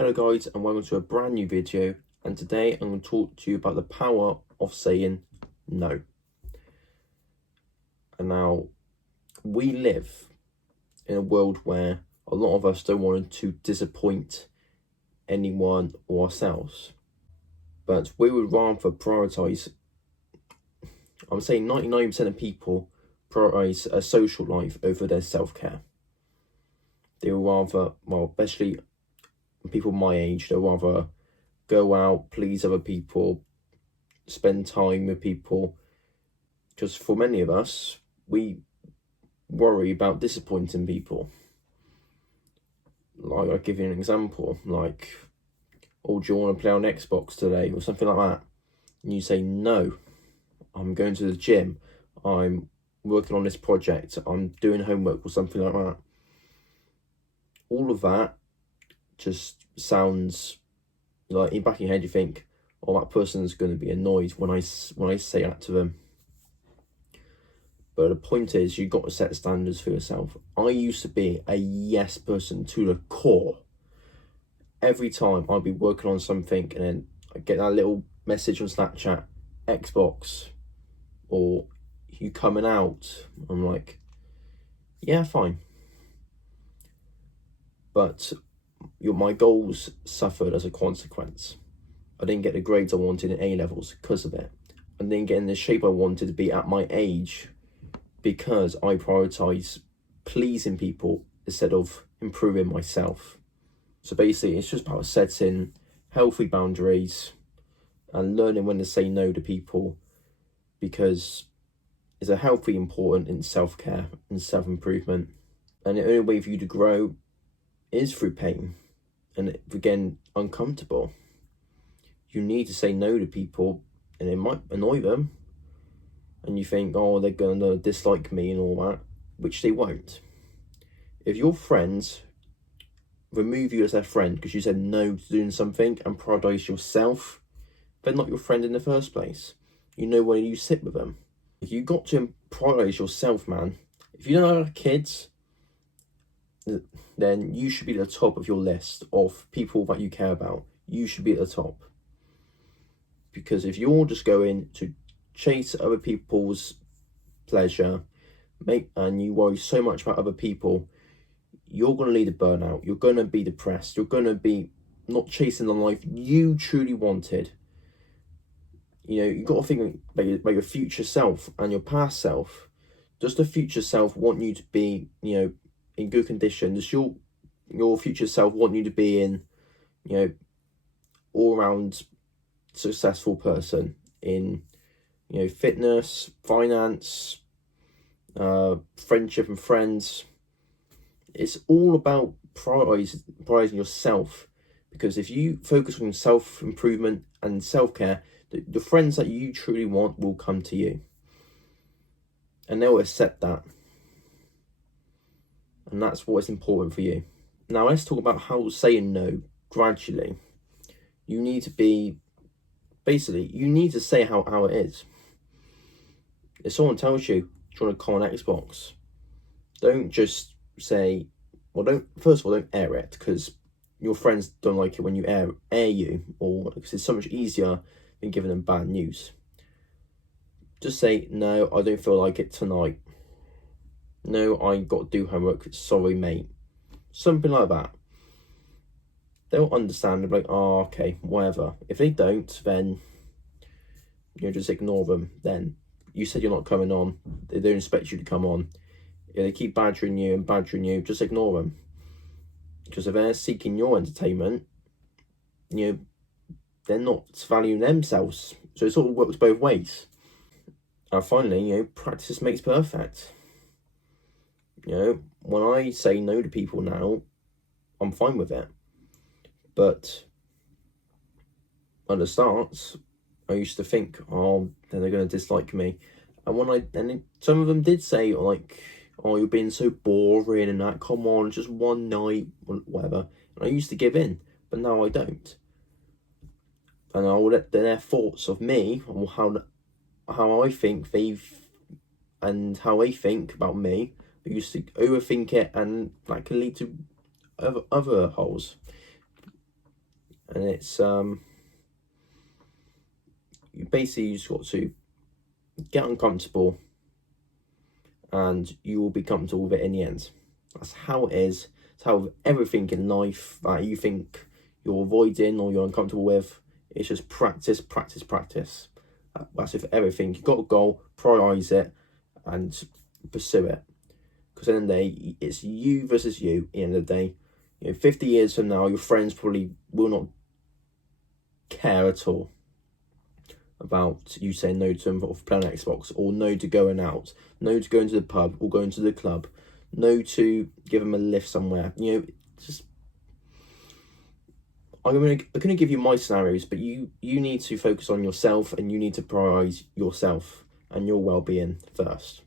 Hello guys, and welcome to a brand new video, and today I'm going to talk to you about the power of saying no. And now, we live in a world where a lot of us don't want to disappoint anyone or ourselves, but we would rather prioritise, I'm saying 99% of people prioritise a social life over their self-care. They would rather, well, especially people my age, they'll rather go out, please other people, spend time with people. Because for many of us, we worry about disappointing people. Like, I'll give you an example, like, oh, do you want to play on Xbox today, or something like that? And you say, no, I'm going to the gym, I'm working on this project, I'm doing homework, or something like that. All of that just sounds like, in the back of your head you think, oh, that person's going to be annoyed when I say that to them. But the point is, you've got to set standards for yourself. I used to be a yes person to the core. Every time I'd be working on something and then I get that little message on Snapchat, Xbox, or you coming out, I'm like, yeah, fine. But my goals suffered as a consequence. I didn't get the grades I wanted in A-levels because of it. I didn't get in the shape I wanted to be at my age because I prioritise pleasing people instead of improving myself. So basically, it's just about setting healthy boundaries and learning when to say no to people, because it's a healthy, important in self-care and self-improvement. And the only way for you to grow is through pain and, again, uncomfortable. You need to say no to people, and it might annoy them, and you think, oh, they're gonna dislike me and all that, which they won't. If your friends remove you as their friend because you said no to doing something and prioritise yourself, they're not your friend in the first place. You know where you sit with them. If you got to prioritise yourself, man. If you don't have kids, then you should be at the top of your list of people that you care about. You should be at the top. Because if you're just going to chase other people's pleasure, and you worry so much about other people, you're going to lead a burnout. You're going to be depressed. You're going to be not chasing the life you truly wanted. You know, you've got to think about your future self and your past self. Does the future self want you to be, in good condition? Does your future self want you to be in, all-round successful person in, fitness, finance, friendship and friends? It's all about prioritizing yourself, because if you focus on self-improvement and self-care, the friends that you truly want will come to you, and they'll accept that. And that's what is important for you. Now let's talk about how saying no gradually. You need to say how it is. If someone tells you, do you want to call an Xbox? Don't just say, first of all, don't air it, because your friends don't like it when you air you, or because it's so much easier than giving them bad news. Just say, no, I don't feel like it tonight. No, I got to do homework. Sorry, mate. Something like that. They'll understand. They'll be like, oh, okay, whatever. If they don't, then just ignore them. Then you said you're not coming on. They don't expect you to come on. If they keep badgering you, just ignore them. Because if they're seeking your entertainment, they're not valuing themselves. So it sort of works both ways. And finally, practice makes perfect. When I say no to people now, I'm fine with it. But at the start, I used to think, oh, then they're going to dislike me. And some of them did say, like, oh, you're being so boring and that, come on, just one night, whatever. And I used to give in, but now I don't. And I will let their thoughts of me, or how I think and how they think about me, I used to overthink it, and that can lead to other holes. and it's you basically just got to get uncomfortable, and you will be comfortable with it in the end. That's how it is. It's how with everything in life that you think you're avoiding or you're uncomfortable with. It's just practice, practice, practice. That's with everything. You've got a goal, prioritize it, and pursue it. Because at the end of the day, it's you versus you. At the end of the day, 50 years from now, your friends probably will not care at all about you saying no to them for playing Xbox, or no to going out, no to going to the pub or going to the club, no to give them a lift somewhere. Just I'm gonna give you my scenarios, but you need to focus on yourself, and you need to prioritize yourself and your well-being first.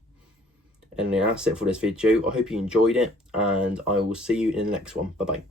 And that's it for this video. I hope you enjoyed it, and I will see you in the next one. Bye bye.